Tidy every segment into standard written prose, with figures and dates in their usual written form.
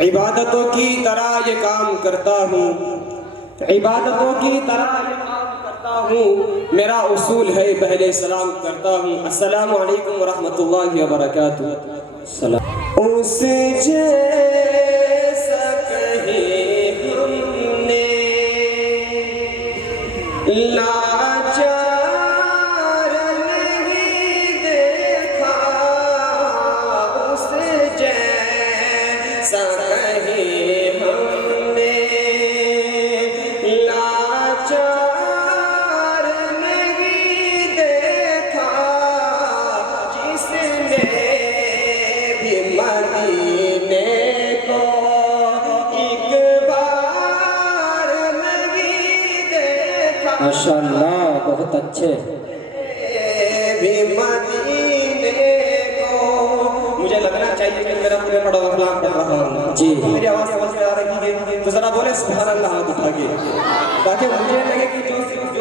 इबादतों की तरह ये काम करता हूँ, इबादतों की तरह ये काम करता हूँ। मेरा उसूल है पहले सलाम करता हूँ। अस्सलामु अलैकुम व रहमतुल्लाहि व बरकातुहू। सलाम। उस जैसा कहीं हमने लाचार नहीं देखा, उस जैसा कहीं हमने लाचार नहीं देखा, जिसने भी मदीने को एक बार नहीं देखा। माशाअल्लाह, बहुत अच्छे। भी मदीने को, मुझे लगना चाहिए कि मेरा पूरे पढ़ा कलाम पढ़ रहा हूँ जी। मेरी आवाज़ समझ में आ रही है तो जरा बोले सुभान अल्लाह हाथ उठा के, ताकि मुझे लगे कि जो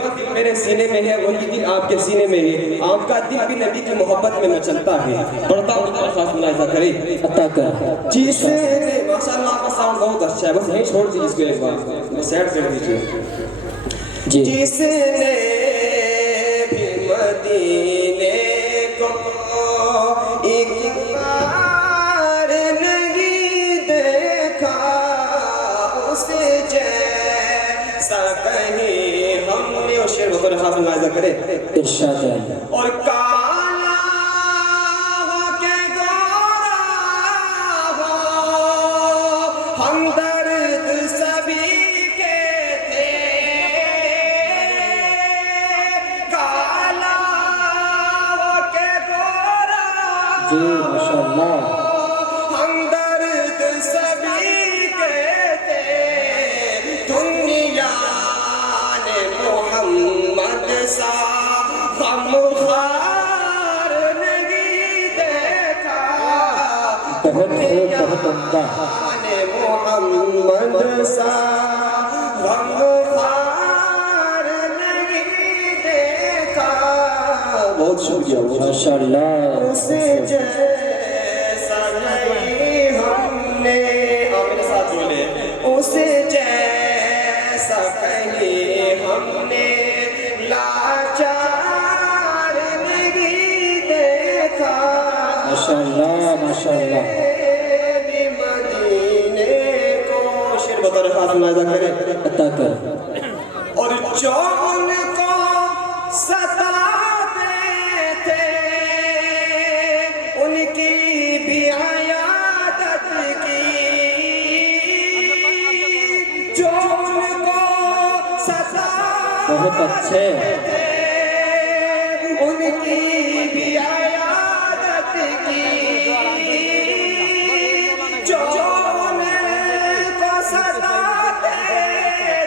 दिल मेरे सीने में है वही दिल आपके सीने में है। आपका दिल भी नबी की मोहब्बत में मचलता है। पढ़ता हूँ तो खास मुलाहिजा करें। अता कर जिसने, माशाअल्लाह आपका साउंड बहुत अच्छा है, बस यहीं छोड़ दीजिए इसको एक बार, सेट कर दीजिए जी। जिसने भी मदीने को एक बार नहीं देखा, उसे जैसा कहीं हमने, और शेर बतौर खास मुलाहिजा करे इरशाद है। और काला हो के गोरा हो, हमदर्द सभी के थे। काला हो के गोरा जी माशाअल्लाह। हमदर्द सभी के थे। दुनिया ने मोहम्मद सा गमखार नहीं देखा। बहुत खूब, बहुत उम्दा। ने मोहम्मद सा गमखार नहीं देखा। बहुत शुक्रिया। माशाअल्लाह। उसे जैसा नहीं हमने, मेरे साथ बोले, उसे जैसा कहीं हमने लाचार नहीं देखा। माशाअल्लाह, माशाअल्लाह। भी मदीने को, शेर बतौर खास मुलाहिजा करें अता कर। और जो उनको सताते थे उनकी भी आयादत की। जो उनको सताते बहुत अच्छे। थे उनकी भी आयादत की। जो उनको सताते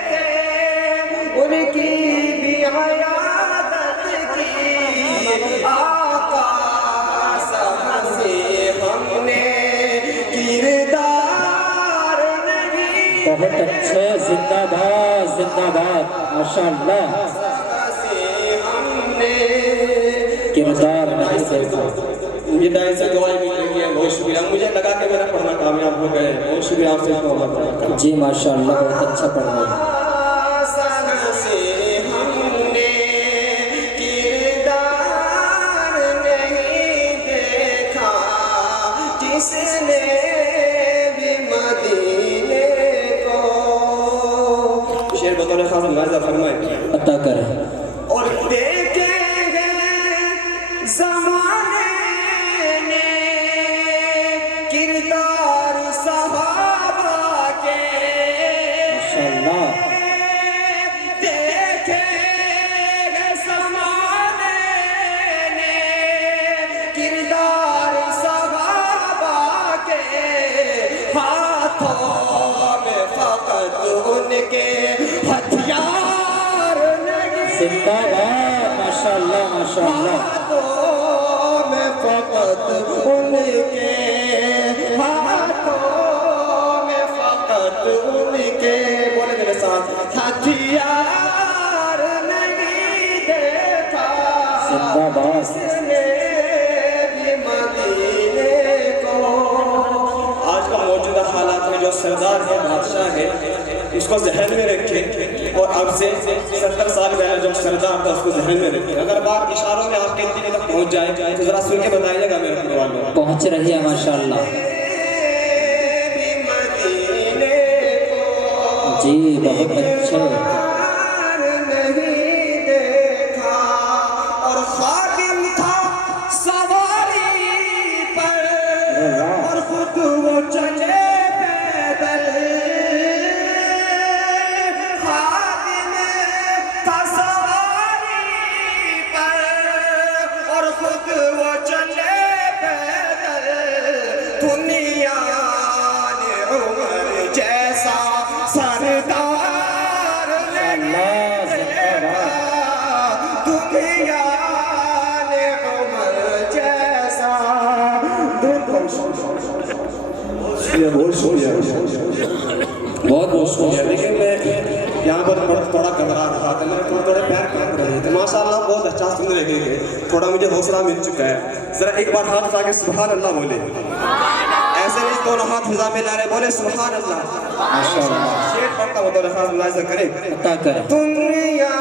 थे उनकी भी आयादत की। आका से हमने किरदार नहीं, बहुत अच्छे। जिंदाबाद, जिंदाबाद। माशाअल्लाह। से हमने किरदार नहीं देखा। मुझे दाई से दुआएं मिल रही हैं, बहुत शुक्रिया। मुझे लगा कि मेरा पढ़ना कामयाब हो गए, बहुत शुक्रिया आपसे तौबा करना। जी माशाअल्लाह, बहुत अच्छा पढ़ रहे हैं। से हमने किरदार नहीं देखा, जिसने भी मदीने को, शेर बतौर खास मुलाहिजा फरमाए अता कर। और देखेंगे ज़माने ने किरदार सहाबा के। माशाअल्लाह। देखेंगे ज़माने ने किरदार सहाबा के। हाथों में फ़कत उनके हथियार नहीं। जिंदाबाद। माशाअल्लाह, माशाअल्लाह। हाथों में फ़कत उनके, हाथों में फ़कत उनके, बोले मेरे साथ, हथियार नहीं देखा। जिंदाबाद। जिसने भी मदीने को, आज का मौजूदा हालात में जो सरदार है, बादशाह है, इसको जहन में रखे और अब से 70 साल पहले जो सरदार था उसको जहन में रखे। अगर बात इशारों में आपके दिल तक पहुंच जाए तो जरा सुन के बताइएगा मेरे वालों। पहुंच रही है माशाल्लाह जी, बहुत अच्छे। बहुत बहुत शुक्रिया। लेकिन मैं यहाँ पर थोड़ा घबरा रहा था, मेरे थोड़े पैर कांप रहे थे। माशाल्लाह बहुत अच्छा सुन रहे थे, थोड़ा मुझे हौसला मिल चुका है। जरा एक बार हाथ उठा के सुभान अल्लाह बोले, ऐसे नहीं दोनों हाथ फिजा में ला रहे, बोले सुभान अल्लाह। माशाल्लाह शेर पढ़ता हूँ तो खास मुलाहिजा करें। अता करें। दुनिया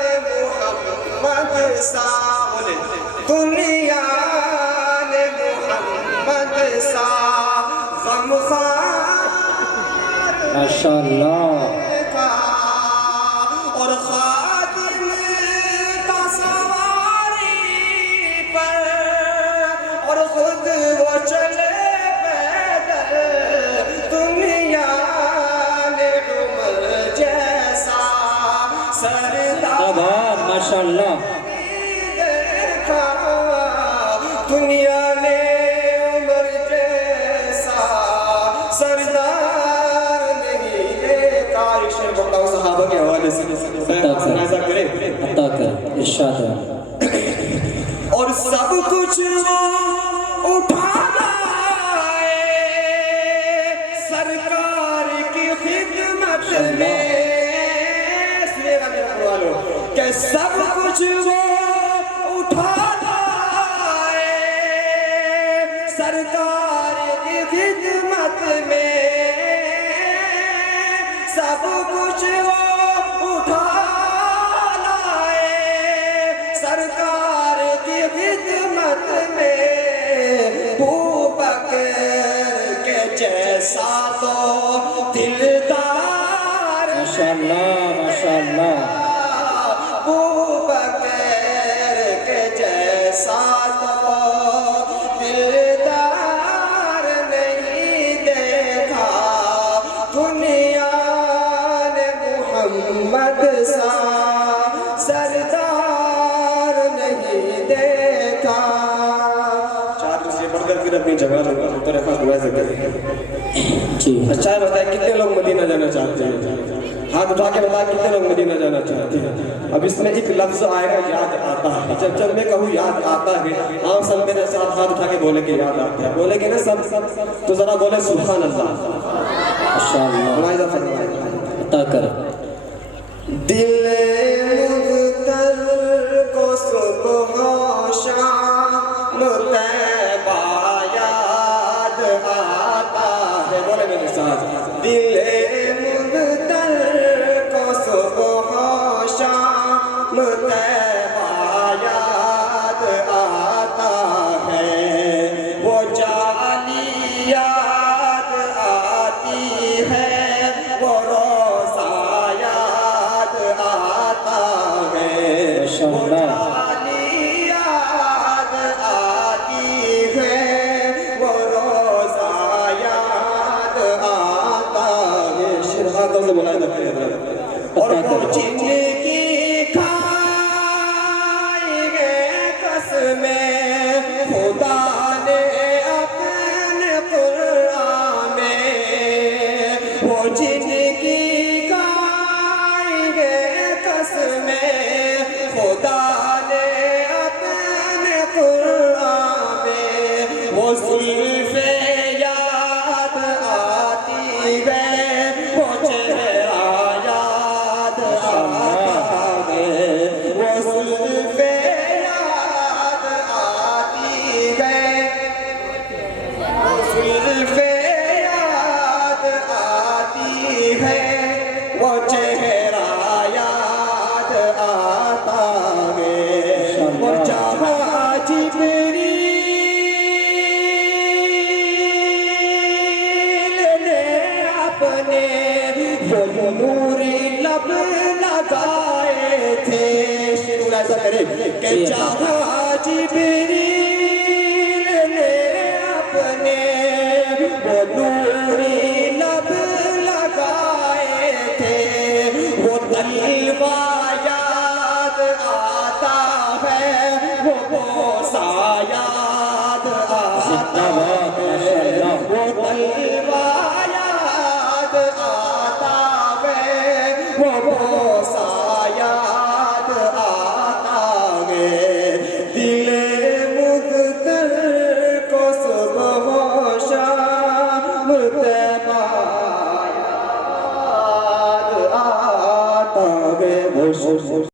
ने मोहम्मद सा बोले, दुनिया ने मोहम्मद सा माशाल्लाह और खादिम का सवारी पर और खुद वो चले पैदल। दुनिया ने उमर जैसा सरदार माशाल्लाह देखा, दुनिया ने उमर जैसा सरदार नहीं देखा। शेर बोलता हूँ सहाबा के हवाले से, ऐसा करें अता करें, इरशाद है। और सब कुछ उठा लाए सरकार की खिदमत में। सुनिएगा मेरे वालों, कि सब कुछ वो उठा लाए सरकार की खिदमत में। सब कुछ वो उठा लाए सरकार की खिदमत में। बकर के जैसा तो दिलदार माशाल्लाह माशाल्लाह बकर के जैसा तो दिलदार नहीं देखा। दुनिया ने मोहम्मद सा सरदार नहीं देखा। चार से बढ़कर फिर अपनी जगह लूंगा तो रखा हुआ है जी। अच्छा है, बताए कितने लोग मदीना जाना चाहते हैं? हाथ उठा के बताए कितने लोग मदीना जाना चाहते हैं? अब इसमें एक लफ्ज आएगा याद आता है। जब मैं कहूँ याद आता है, आप सब मेरे साथ हाथ उठा के बोले कि याद आता है। बोलेगे ना सब तो जरा बोले सुभान अल्लाह। माशाल्लाह अता करें। दिल मुख्तर को सुबह शाम तैबा याद आता है। बोले मेरे साथ, दिल मुख्तर को सुबह शाम तैबा याद आता है। वो जाली याद आती है, वो रोज़ा याद आता है। वो जाली याद आती है, वो रोज़ा याद आता है। शिरहातों से बुलाया जाता है। और वो जिंदगी खाएंगे कसमें खुदा ने अपने कुरान में। वो जिंदगी खाएंगे कसमें खुदा ने अपने कुरान में। वो जुल्फ़े याद आती है, वो चेहरा याद आता है। वो जुल्फ़े याद आती है, वो जुल्फ़े याद वो नूरी लब लगाए थे। शेर ऐसा करे कि चाहा जिब्रील ने अपने वो नूरी लब लगाए थे। वो तलवा याद आता है, वो बोसा याद आता है, वो तलवा याद आता है, वो बोसा याद आता है। दिले मुख्तर को सुबह शाम तैबा याद आता है।